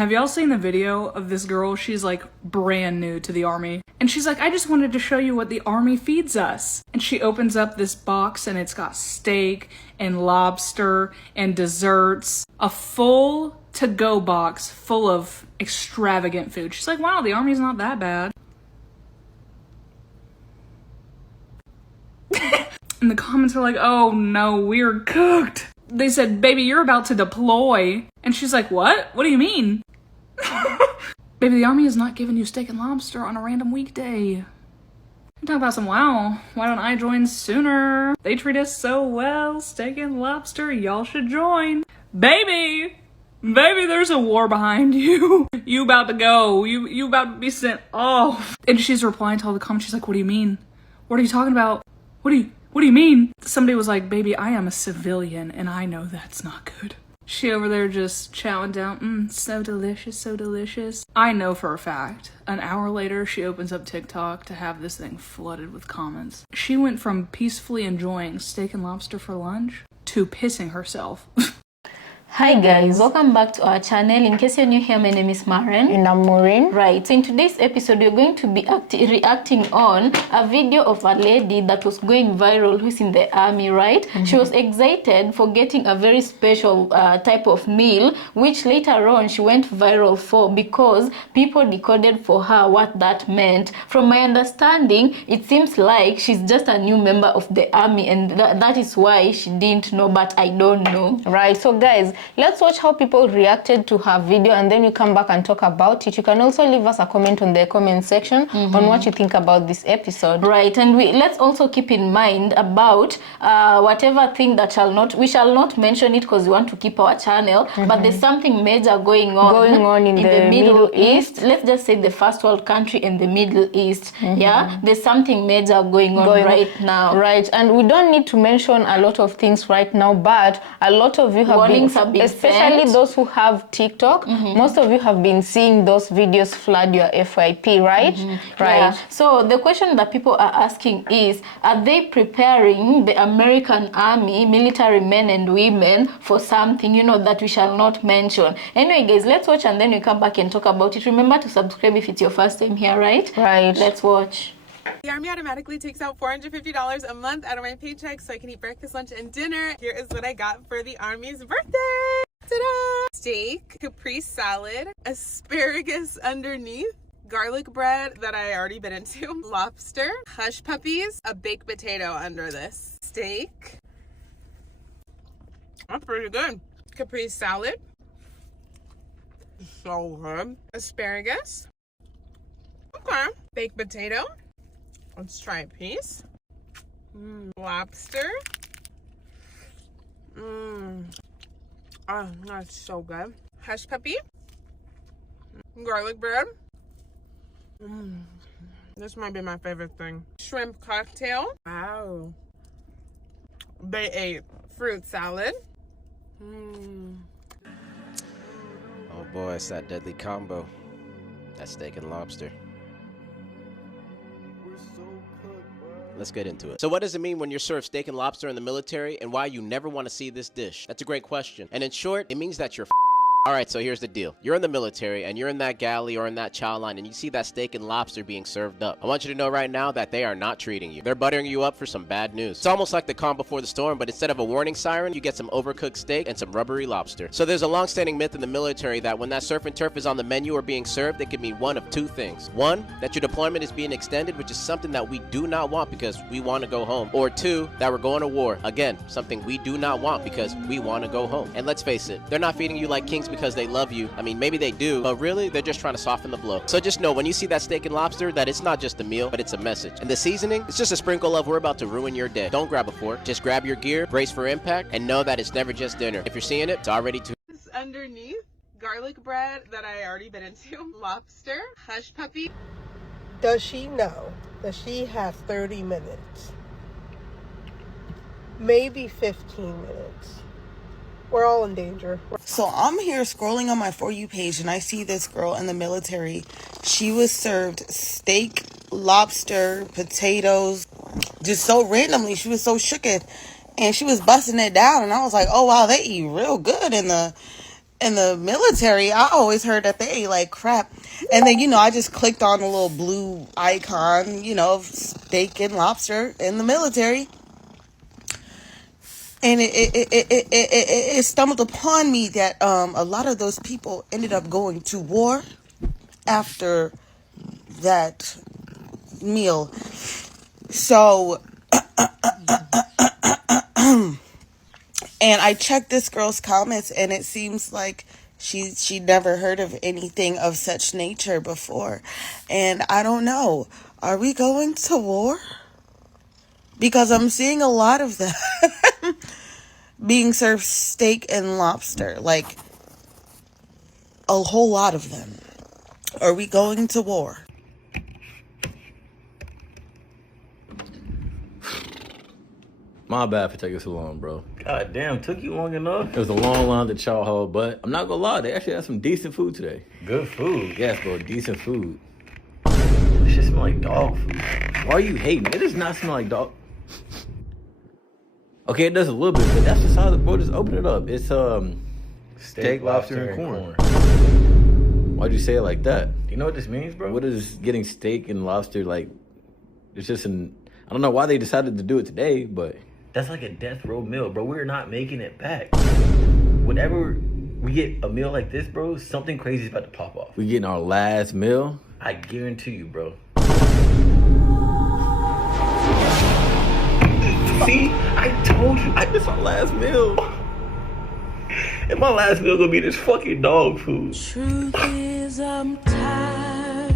Have y'all seen the video of this girl? She's like brand new to the army. And she's like, I just wanted to show you what the army feeds us. And she opens up this box and it's got steak and lobster and desserts. A full to-go box full of extravagant food. She's like, wow, the army's not that bad. And the comments are like, oh no, we're cooked. They said, baby, you're about to deploy. And she's like, what? What do you mean? Baby, the army is not giving you steak and lobster on a random weekday. You talk about some, wow, why don't I join sooner? They treat us so well, steak and lobster, y'all should join. Baby, there's a war behind you. You about to go, you about to be sent off. And she's replying to all the comments, she's like, what do you mean? What are you talking about? What do you mean? Somebody was like, baby, I am a civilian and I know that's not good. She over there just chowing down, so delicious, so delicious. I know for a fact, an hour later, she opens up TikTok to have this thing flooded with comments. She went from peacefully enjoying steak and lobster for lunch to pissing herself. Hi guys, welcome back to our channel. In case you're new here, my name is Maren. And I'm Maureen. Right, so in today's episode, we're going to be reacting on a video of a lady that was going viral who's in the army, right? She was excited for getting a very special type of meal, which later on she went viral for because people decoded for her what that meant. From my understanding, it seems like she's just a new member of the army and that is why she didn't know, but I don't know. Right, so guys, let's watch how people reacted to her video and then we come back and talk about it. You can also leave us a comment on the comment section on what you think about this episode. Right, and let's also keep in mind about whatever thing that we shall not mention it because we want to keep our channel, but there's something major going on in the Middle East. Let's just say the first world country in the Middle East. Yeah, there's something major going on right now. Right, and we don't need to mention a lot of things right now, but a lot of you have been, especially those who have TikTok, most of you have been seeing those videos flood your FYP, right? Right. Yeah. So the question that people are asking is, are they preparing the American army, military men and women for something, you know, that we shall not mention? Anyway, guys, let's watch and then we come back and talk about it. Remember to subscribe if it's your first time here, right? Right. Let's watch. The Army automatically takes out $450 a month out of my paycheck so I can eat breakfast, lunch, and dinner. Here is what I got for the Army's birthday. Ta-da! Steak, caprese salad, asparagus underneath, garlic bread that I already been into, lobster, hush puppies, a baked potato under this. Steak. That's pretty good. Caprese salad. So good. Asparagus. Okay. Baked potato. Let's try a piece. Lobster. Oh, that's so good. Hush puppy. Garlic bread. This might be my favorite thing. Shrimp cocktail. Wow. They ate fruit salad. Oh boy, it's that deadly combo. That steak and lobster. Let's get into it. So what does it mean when you're served steak and lobster in the military and why you never want to see this dish? That's a great question. And in short, it means that you're Alright, so here's the deal. You're in the military and you're in that galley or in that chow line and you see that steak and lobster being served up. I want you to know right now that they are not treating you. They're buttering you up for some bad news. It's almost like the calm before the storm, but instead of a warning siren, you get some overcooked steak and some rubbery lobster. So there's a long-standing myth in the military that when that surf and turf is on the menu or being served, it can mean one of two things. One, that your deployment is being extended, which is something that we do not want because we want to go home. Or two, that we're going to war. Again, something we do not want because we want to go home. And let's face it, they're not feeding you like kings because they love you. I mean, maybe they do, but really, they're just trying to soften the blow. So just know, when you see that steak and lobster, that it's not just a meal, but it's a message. And the seasoning, it's just a sprinkle of we're about to ruin your day. Don't grab a fork. Just grab your gear, brace for impact, and know that it's never just dinner. If you're seeing it, it's already too. Underneath, garlic bread that I already been into, lobster, hush puppy. Does she know that she has 30 minutes? Maybe 15 minutes. We're all in danger. So I'm here scrolling on my For You page and I see this girl in the military. She was served steak, lobster, potatoes, just so randomly. She was so shooketh and she was busting it down and I was like, oh wow, they eat real good in the in the military, I always heard that they ate like crap. And then, I just clicked on a little blue icon, of steak and lobster in the military. And it stumbled upon me that a lot of those people ended up going to war after that meal. So, and I checked this girl's comments, and it seems like she never heard of anything of such nature before. And I don't know. Are we going to war? Because I'm seeing a lot of them being served steak and lobster. Like, a whole lot of them. Are we going to war? My bad for taking so long, bro. God damn, took you long enough? It was a long line to chow hall, but I'm not gonna lie, they actually had some decent food today. Good food? Yes, bro, decent food. It should smell like dog food. Why are you hating? It does not smell like dog. Okay, it does a little bit, but that's the size of the bro. Just open it up. It's steak, lobster, and corn. Why'd you say it like that? Do you know what this means, bro? What is getting steak and lobster like? It's just I don't know why they decided to do it today, but that's like a death row meal, bro. We're not making it back. Whenever we get a meal like this, bro, something crazy is about to pop off. We getting our last meal? I guarantee you, bro. See, I told you, it's our last meal. And my last meal gonna be this fucking dog food. Truth is, I'm tired.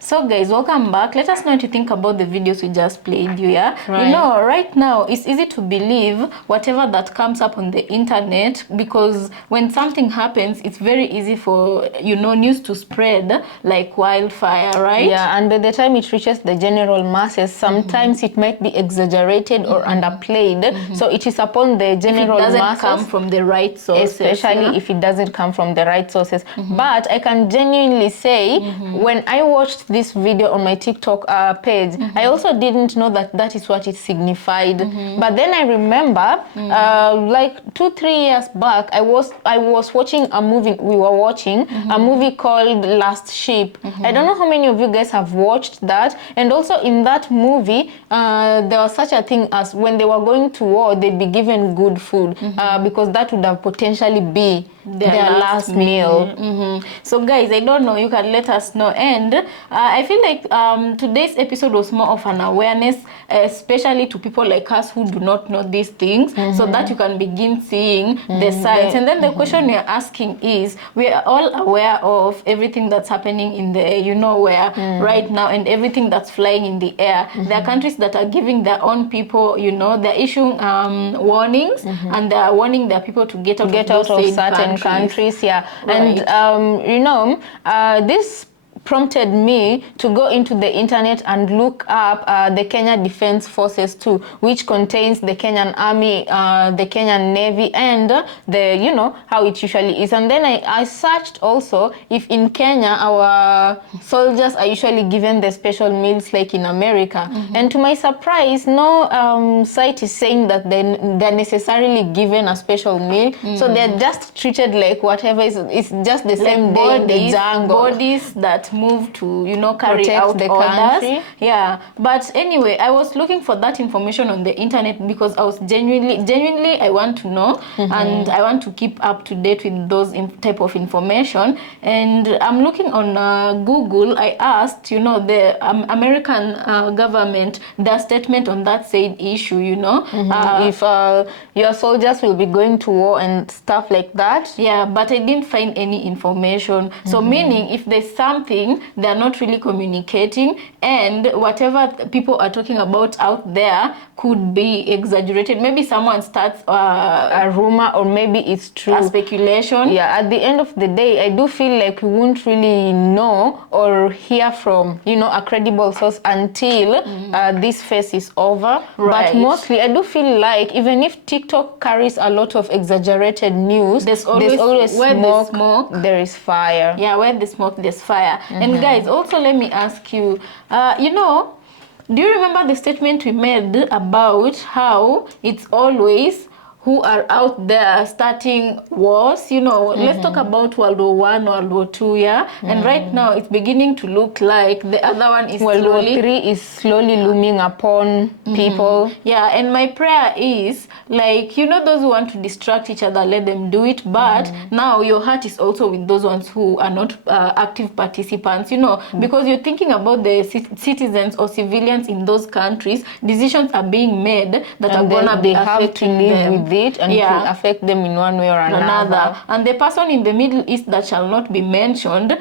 So guys, welcome back. Let us know what you think about the videos we just played you, yeah? Right. Right now, it's easy to believe whatever that comes up on the internet, because when something happens, it's very easy for, news to spread like wildfire, right? Yeah, and by the time it reaches the general masses, sometimes it might be exaggerated or underplayed. So it is upon the general masses. If it doesn't come from the right sources. Especially if it doesn't come from the right sources. But I can genuinely say, when I watched this video on my TikTok page, I also didn't know that is what it signified. But then I remember, like 2-3 years back, I was watching a movie. We were watching a movie called Last Ship. I don't know how many of you guys have watched that. And also in that movie, there was such a thing as when they were going to war, they'd be given good food because that would have potentially be their last meal. So guys, I don't know, you can let us know. And I feel like today's episode was more of an awareness, especially to people like us who do not know these things, so that you can begin seeing the signs. And then the question we are asking is, we are all aware of everything that's happening in the right now, and everything that's flying in the air. There are countries that are giving their own people, they're issuing warnings, and they're warning their people to get out of certain countries. Yeah. Right. And this prompted me to go into the internet and look up the Kenya Defense Forces too, which contains the Kenyan Army, the Kenyan Navy, and how it usually is. And then I searched also if in Kenya our soldiers are usually given the special meals like in America. And to my surprise, no site is saying that they're necessarily given a special meal. So they're just treated like whatever it's just the same day in the jungle. Bodies that move to carry protect out the orders. Country. Yeah, but anyway, I was looking for that information on the internet because I was genuinely I want to know, and I want to keep up to date with those type of information. And I'm looking on Google. I asked the American government, their statement on that said issue. If your soldiers will be going to war and stuff like that. Yeah, but I didn't find any information. So meaning if there's something they're not really communicating, and whatever people are talking about out there could be exaggerated. Maybe someone starts a rumor, or maybe it's true. A speculation. Yeah, at the end of the day, I do feel like we won't really know or hear from, a credible source until this phase is over. Right. But mostly, I do feel like even if TikTok carries a lot of exaggerated news, there's always smoke, there is fire. Yeah, where there's smoke, there's fire. And guys, also let me ask you, do you remember the statement we made about how it's always who are out there starting wars. You know, let's talk about World War I, World War II, yeah? And right now, it's beginning to look like the other one is World War III is slowly looming upon people. Yeah, and my prayer is, like, you know, those who want to distract each other, let them do it. But now your heart is also with those ones who are not active participants, you know, because you're thinking about the citizens or civilians in those countries. Decisions are being made that are going to be affecting them. They have to live with it and it will affect them in one way or another. And the person in the Middle East that shall not be mentioned,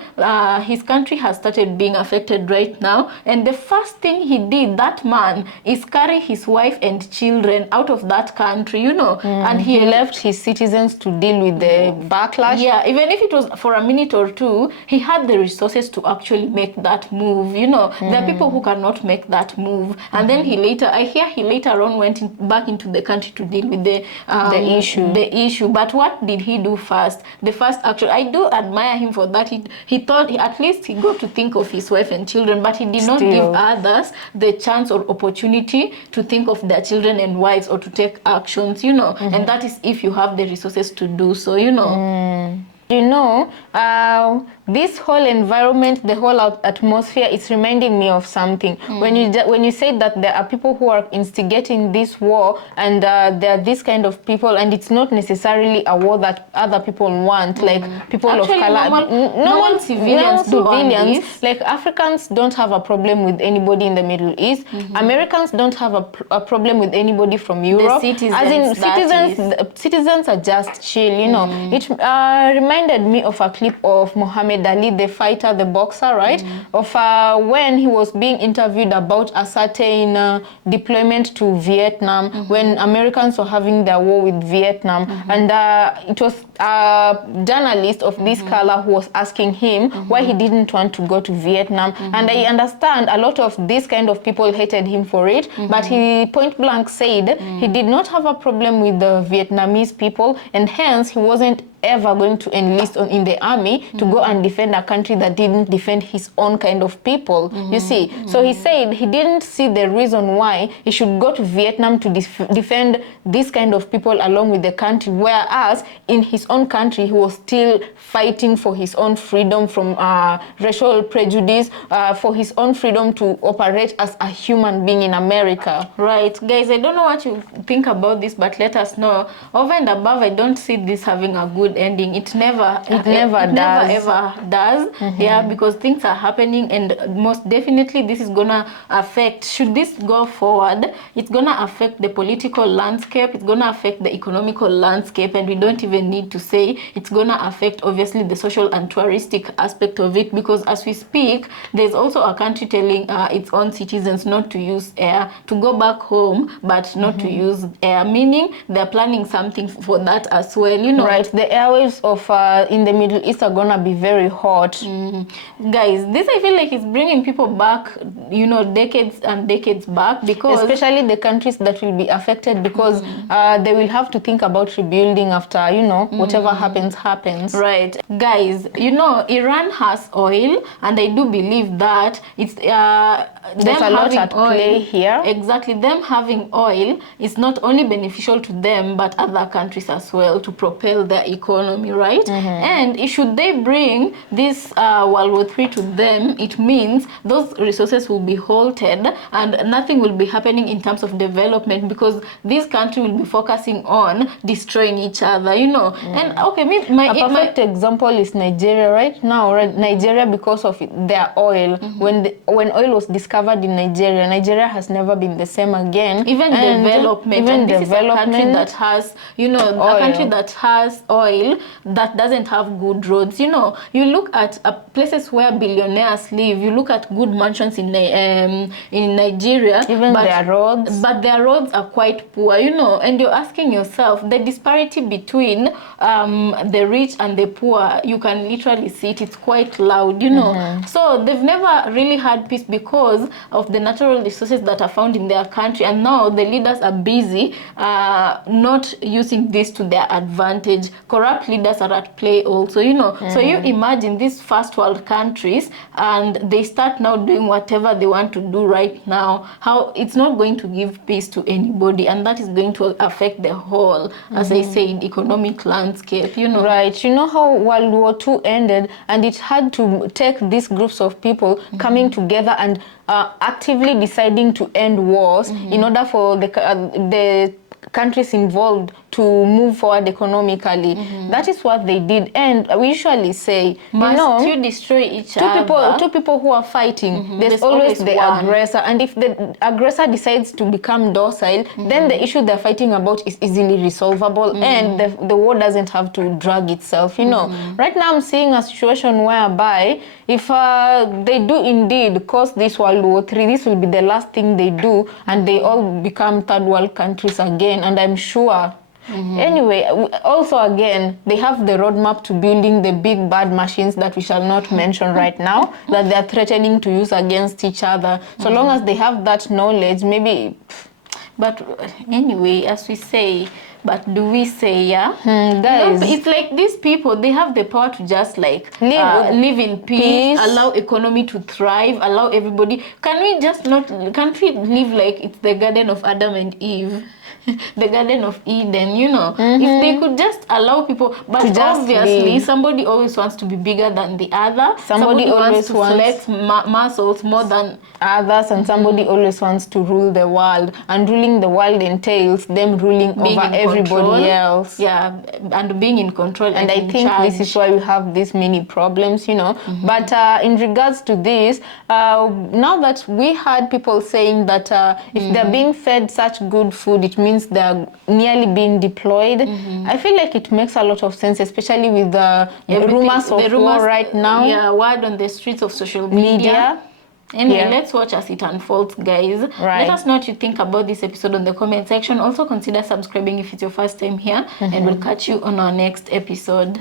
his country has started being affected right now. And the first thing he did, that man, is carry his wife and children out of that country, you know. And he left his citizens to deal with the backlash. Yeah, even if it was for a minute or two, he had the resources to actually make that move, you know. There are people who cannot make that move. And then I hear he later on went back into the country to deal with the issue. But what did he do first? The first action, I do admire him for that. He thought at least he got to think of his wife and children, but he did not give others the chance or opportunity to think of their children and wives or to take actions, you know. And that is if you have the resources to do so, you know. You know, this whole environment, the whole atmosphere is reminding me of something. When you say that there are people who are instigating this war and there are this kind of people, and it's not necessarily a war that other people want, like people of color, normal civilians, like Africans don't have a problem with anybody in the Middle East. Americans don't have a problem with anybody from Europe. Citizens are just chill, you know. It reminded me of a clip of Muhammad Ali, the fighter, the boxer, right? Of when he was being interviewed about a certain deployment to Vietnam, when Americans were having their war with Vietnam. And it was a journalist of this color who was asking him why he didn't want to go to Vietnam. And I understand a lot of these kind of people hated him for it, but he point blank said he did not have a problem with the Vietnamese people, and hence he wasn't ever going to enlist in the army to go and defend a country that didn't defend his own kind of people. You see, so he said he didn't see the reason why he should go to Vietnam to defend this kind of people along with the country, whereas in his own country he was still fighting for his own freedom from racial prejudice, for his own freedom to operate as a human being in America. Right, guys, I don't know what you think about this, but let us know. Over and above, I don't see this having a good ending. It never ever does. Yeah, because things are happening, and most definitely this is gonna affect, should this go forward, it's gonna affect the political landscape, it's gonna affect the economical landscape, and we don't even need to say it's gonna affect obviously the social and touristic aspect of it, because as we speak there's also a country telling its own citizens not to use air, to go back home but not to use air, meaning they're planning something for that as well, you know. Right, the airwaves of in the Middle East are gonna be very hot. Guys, this I feel like is bringing people back, you know, decades and decades back, because especially the countries that will be affected, because they will have to think about rebuilding after, you know, whatever happens. Right, guys, you know, Iran has oil, and I do believe that it's there's a lot at play here. Exactly, them having oil is not only beneficial to them but other countries as well, to propel their economy, right? And should they bring this World War III to them, it means those resources will be halted and nothing will be happening in terms of development, because this country will be focusing on destroying each other, you know. And okay, a perfect example is Nigeria right now. Nigeria, because of their oil, when oil was discovered in Nigeria, Nigeria has never been the same again. Even development, and this is a country that has, you know, a country that has oil that doesn't have good roads. You know, you look at places where billionaires live, you look at good mansions in Nigeria, their roads, but their roads are quite poor, you know. And you're asking yourself, the disparity between the rich and the poor, you can literally see it. It's quite loud, you know. So they've never really had peace because of the natural resources that are found in their country, and now the leaders are busy not using this to their advantage. Corruption corrupt leaders are at play also, you know. So you imagine these first world countries, and they start now doing whatever they want to do right now, how it's not going to give peace to anybody, and that is going to affect the whole, as I said, economic landscape, you know. Right. You know how World War II ended, and it had to take these groups of people coming together and actively deciding to end wars in order for the countries involved to move forward economically. That is what they did, and we usually say, Must you destroy each other? Two people who are fighting, there's always the aggressor, and if the aggressor decides to become docile, then the issue they're fighting about is easily resolvable, and the war doesn't have to drag itself, you know. Right now I'm seeing a situation whereby if they do indeed cause this World War III, this will be the last thing they do, and they all become third world countries again, and I'm sure. Anyway, also again, they have the roadmap to building the big bad machines that we shall not mention right now, that they're threatening to use against each other. So long as they have that knowledge, maybe. But anyway, as we say, but do we say, guys, you know, it's like these people, they have the power to just like live in peace, allow economy to thrive, allow everybody. Can't we live like it's the Garden of Adam and Eve? The Garden of Eden, you know. If they could just allow people, but obviously somebody always wants to be bigger than the other. Somebody always wants to flex muscles more than others, and somebody always wants to rule the world, and ruling the world entails them ruling over everybody else. Yeah, and being in control. And I think this is why we have these many problems, you know. But in regards to this, now that we had people saying that if they're being fed such good food, it means they're nearly being deployed. I feel like it makes a lot of sense, especially with the rumors of war right now. Yeah, word on the streets of social media. Anyway, let's watch as it unfolds, guys. Let us know what you think about this episode on the comment section. Also consider subscribing if it's your first time here, and we'll catch you on our next episode.